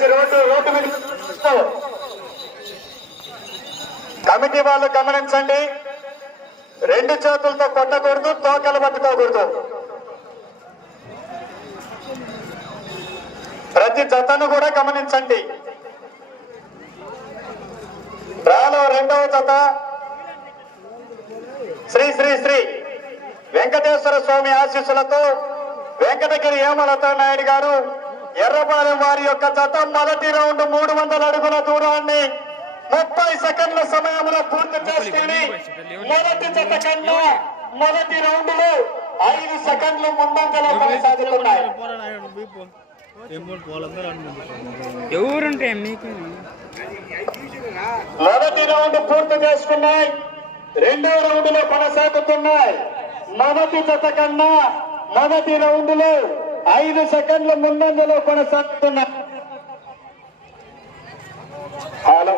దయచేసి రోడ్డు మీద కమిటీ వాళ్ళు గమనించండి. రెండు చేతులతో కొట్టకూడదు, తోకలు పట్టుకోకూడదు. ప్రతి జతను కూడా గమనించండి. రాలో రెండవ జత శ్రీ శ్రీ శ్రీ వెంకటేశ్వర స్వామి ఆశీస్సులతో వెంకటగిరి హేమలతా నాయుడు గారు ఎర్రపాలెం వారి యొక్క జత మొదటి రౌండ్ 300 అడుగుల దూరాన్ని 30 సెకండ్ల సమయంలో పూర్తి చేసుకుని మొదటి జత కన్నా మొదటి రౌండ్ లో 5 సెకండ్లు ముందంజలో కొనసాగుతున్నాయి. మొదటి రౌండ్ పూర్తి చేసుకున్నాయి, రెండో రౌండ్ లో కొనసాగుతున్నాయి. మొదటి జత కన్నా మొదటి రౌండ్ లో 5 సెకండ్ల ముందంజలో కొనసాగుతున్నాయి. హలో,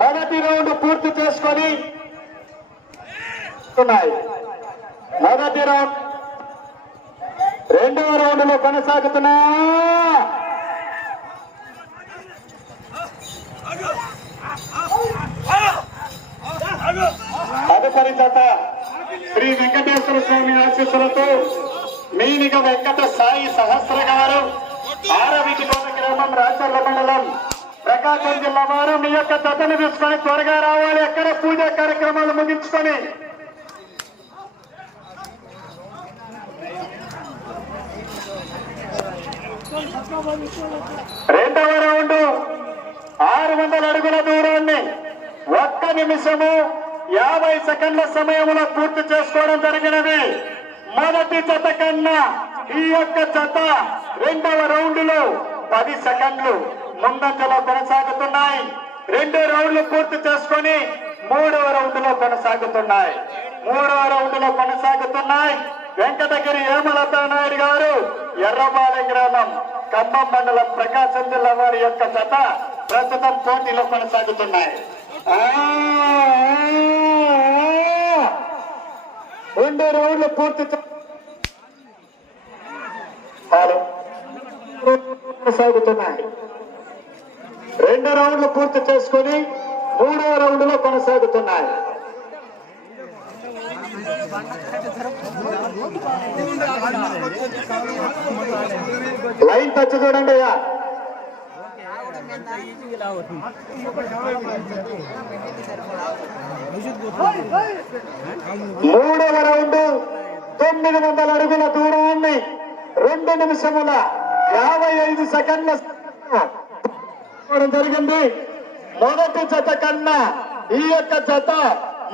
మొదటి రౌండ్ పూర్తి చేసుకొని మొదటి రౌండ్ రెండవ రౌండ్ లో కొనసాగుతున్నా. తదుపరి జత శ్రీ వెంకటేశ్వర స్వామి ఆశీస్సులతో మీనిగ వెంకట సాయి సహస్ర గారు ఆరవీటికోట గ్రామం రాచర్ల మండలం ప్రకాశం జిల్లా వారు మీ యొక్క జతను తీసుకొని త్వరగా రావాలి. ఎక్కడ పూజా కార్యక్రమాలు ముగించుకొని రెండవ రౌండ్ 600 అడుగుల దూరాన్ని 1 నిమిషము 50 సెకండ్ల సమయంలో పూర్తి చేసుకోవడం జరిగినది. మొదటి జత కన్నా ఈ యొక్క జత రెండవ రౌండ్ లో 10 సెకండ్లు ముందంజలో కొనసాగుతున్నాయి. 2 రౌండ్లు పూర్తి చేసుకొని 3వ రౌండ్ లో కొనసాగుతున్నాయి. 3వ రౌండ్ లో కొనసాగుతున్నాయి. వెంకటగిరి హేమలతా నాయుడు గారు ఎర్రపాలెం గ్రామం ఖమ్మం మండలం ప్రకాశం జిల్లా వారి యొక్క జత ప్రస్తుతం పోటీలో కొనసాగుతున్నాయి. 2 రౌండ్లు పూర్తి కొనసాగుతున్నాయి. 2 రౌండ్లు పూర్తి చేసుకొని 3వ రౌండ్ లో కొనసాగుతున్నాయి. లైన్ టచ్ చూడండి. 3వ రౌండ్ 900 అడుగుల దూరాన్ని 2 నిమిషముల 55 సెకండ్ల జరిగింది. మొదటి జత కన్నా ఈ యొక్క జత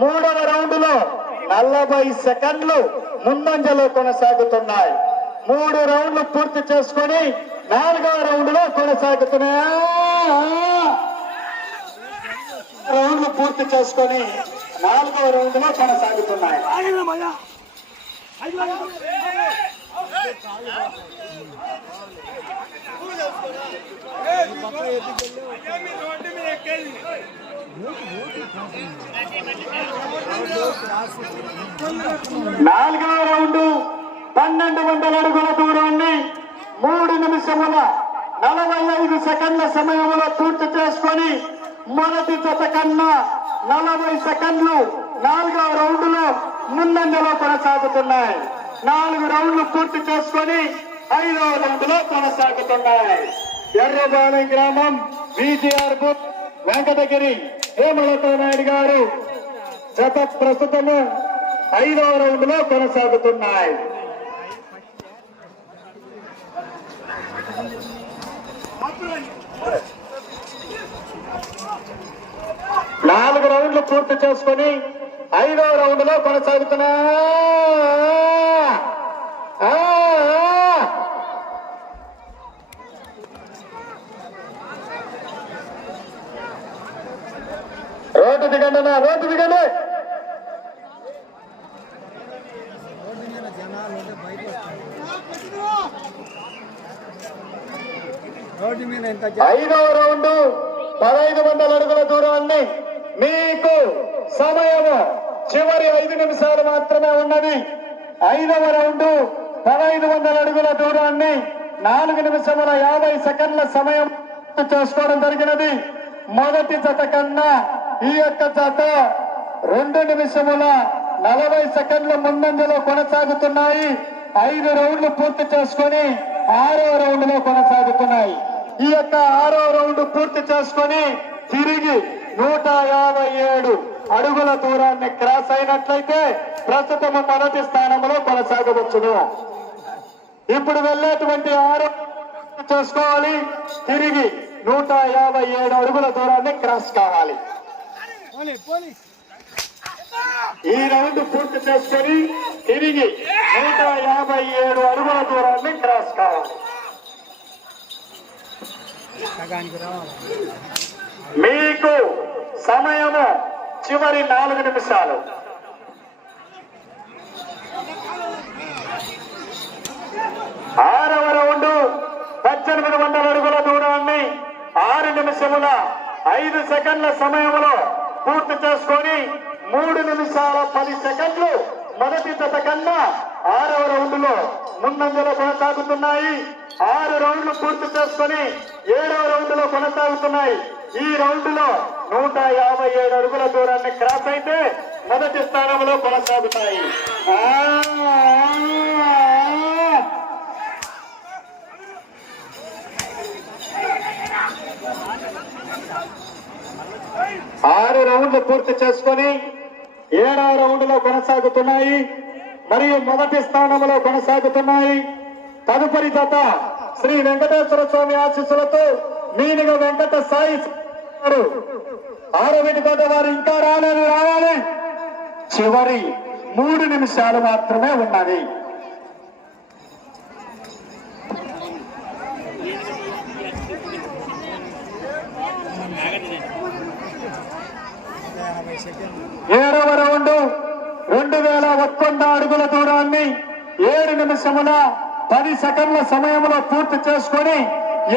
3వ రౌండ్ లో 40 సెకండ్లు ముందంజలో కొనసాగుతున్నాయి. 3 రౌండ్లు పూర్తి చేసుకొని 4వ రౌండ్ లో కొనసాగుతున్నాయి. రౌండ్లు పూర్తి చేసుకొని 4వ రౌండ్ లో కొనసాగుతున్నాయి. నాలుగవ రౌండ్ 1200 అడుగుల దూరాన్ని 3 నిమిషముల 45 సెకండ్ల సమయంలో పూర్తి చేసుకొని మొదటి జత కన్నా 40 సెకండ్లు 4వ రౌండ్ లో ముందంజలో కొనసాగుతున్నాయి. 4 రౌండ్లు పూర్తి చేసుకొని 5వ రౌండ్ లో కొనసాగుతున్నాయి. ఎర్రపాలెం గ్రామం విజిఆర్ బుత్ వెంకటగిరి హేమలతా నాయుడు గారు జత ప్రస్తుతము 5వ రౌండ్ లో కొనసాగుతున్నాయి. 4 రౌండ్లు పూర్తి చేసుకొని 5వ రౌండ్ లో కొనసాగుతున్నా. రోడ్డు దిగండి, రోడ్డు దిగండి. ఐదవ రౌండ్ 1500 అడుగుల దూరాన్ని మీకు సమయము చివరి 5 నిమిషాలు మాత్రమే ఉన్నది. 5వ రౌండ్ 1500 అడుగుల దూరాన్ని 4 నిమిషముల 50 సెకండ్ల సమయం చేసుకోవడం జరిగినది. మొదటి జత కన్నా ఈ యొక్క జత 2 నిమిషముల 40 సెకండ్ల ముందంజలో కొనసాగుతున్నాయి. 5 రౌండ్లు పూర్తి చేసుకొని 6వ రౌండ్ లో కొనసాగుతున్నాయి. ఈ యొక్క 6వ రౌండ్ పూర్తి చేసుకొని తిరిగి 157 అడుగుల దూరాన్ని క్రాస్ అయినట్లయితే ప్రస్తుతం మొదటి స్థానంలో కొనసాగవచ్చును. ఇప్పుడు వెళ్ళేటువంటి 6 చేసుకోవాలి. తిరిగి 157 అడుగుల దూరాన్ని క్రాస్ కావాలి. ఈ రౌండ్ పూర్తి చేసుకొని తిరిగి 157 అడుగుల దూరాన్ని క్రాస్ కావాలి. మీకు సమయము చివరి 4 నిమిషాలు. ఆరవ రౌండ్ 1800 అడుగుల దూరాన్ని 6 నిమిషముల 5 సెకండ్ల సమయంలో పూర్తి చేసుకొని 3 నిమిషాల 10 సెకండ్లు మొదటి జత కన్నా 6వ రౌండ్ లో ముందంజలో కొనసాగుతున్నాయి. 6 రౌండ్లు పూర్తి చేసుకొని 7వ రౌండ్ లో కొనసాగుతున్నాయి. ఈ రౌండ్ లో 157 అడుగుల దూరాన్ని క్రాస్ అయితే మొదటి స్థానంలో కొనసాగుతాయి. 6 రౌండ్లు పూర్తి చేసుకొని 7వ రౌండ్ లో కొనసాగుతున్నాయి మరియు మొదటి స్థానంలో కొనసాగుతున్నాయి. తదుపరి జత శ్రీ వెంకటేశ్వర స్వామి ఆశీస్సులతో మీనిగ వెంకట సాయి 6వ జత వారు ఇంకా రావాలి. చివరి 3 నిమిషాలు మాత్రమే ఉన్నది. ఏడవ రౌండ్ 2001 అడుగుల దూరాన్ని 7 నిమిషముల 10 సెకండ్ల సమయంలో పూర్తి చేసుకొని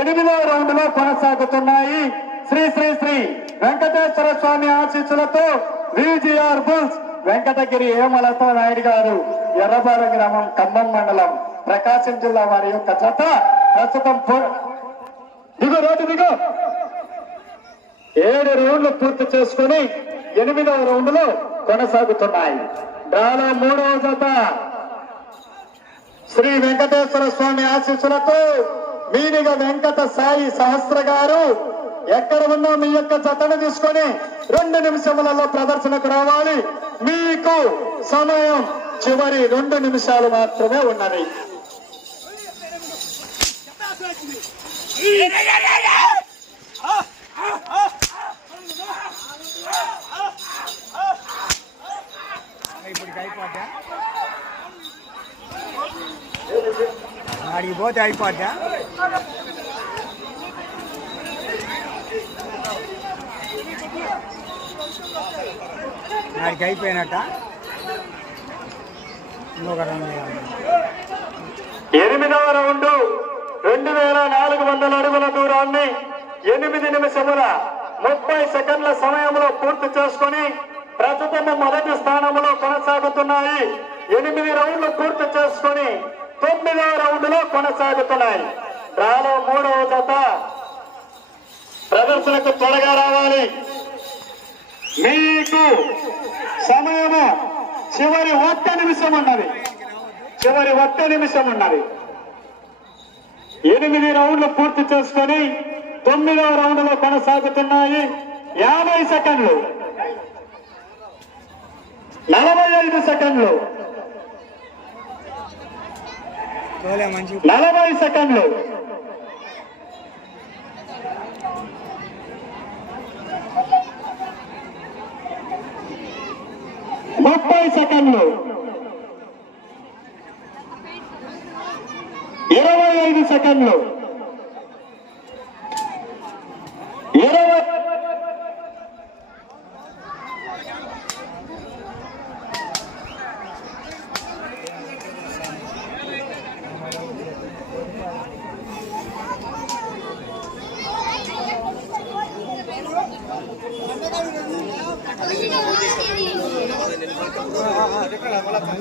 8వ రౌండ్ లో కొనసాగుతున్నాయి. శ్రీ శ్రీ శ్రీ వెంకటేశ్వర స్వామి ఆశీస్సులతో విజిఆర్ బుల్స్ వెంకటగిరి హేమలత నాయుడు గారు, ఎర్రబాల గ్రామం, ఖమ్మం మండలం, ప్రకాశం జిల్లా వారి యొక్క జత ప్రస్తుతం 7 రౌండ్లు పూర్తి చేసుకుని 8వ రౌండ్ లో కొనసాగుతున్నాయి. డ్రాలో 3వ జత శ్రీ వెంకటేశ్వర స్వామి ఆశీస్సులతో మీనిగ వెంకట సాయి సహస్ర గారు, ఎక్కడ ఉన్నా మీ యొక్క జతను తీసుకొని 2 నిమిషములలో ప్రదర్శనకు రావాలి. మీకు సమయం చివరి 2 నిమిషాలు మాత్రమే ఉన్నది. ఆడిపోతే అయిపోద్దా? వాడికి అయిపోయినట్ట. ఇంకొక రౌండ్. 8వ రౌండ్ 2400 అడుగుల దూరాన్ని 8 నిమిషముల 30 సెకండ్ల సమయంలో పూర్తి చేసుకుని ప్రస్తుతం మొదటి స్థానంలో కొనసాగుతున్నాయి. 8 రౌండ్లు పూర్తి చేసుకుని 9వ రౌండ్ లో కొనసాగుతున్నాయి. డ్రాలో 3వ జత ప్రదర్శనకు త్వరగా రావాలి. మీకు సమయము చివరి 1 నిమిషం ఉన్నది. 8 రౌండ్లు పూర్తి చేసుకొని 9వ రౌండ్ లో కొనసాగుతున్నాయి. 50 సెకండ్లు, 45 సెకండ్లు, 40 సెకండ్లు, 30 సెకండ్లు, 25 సెకండ్లు, 20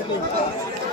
Gracias.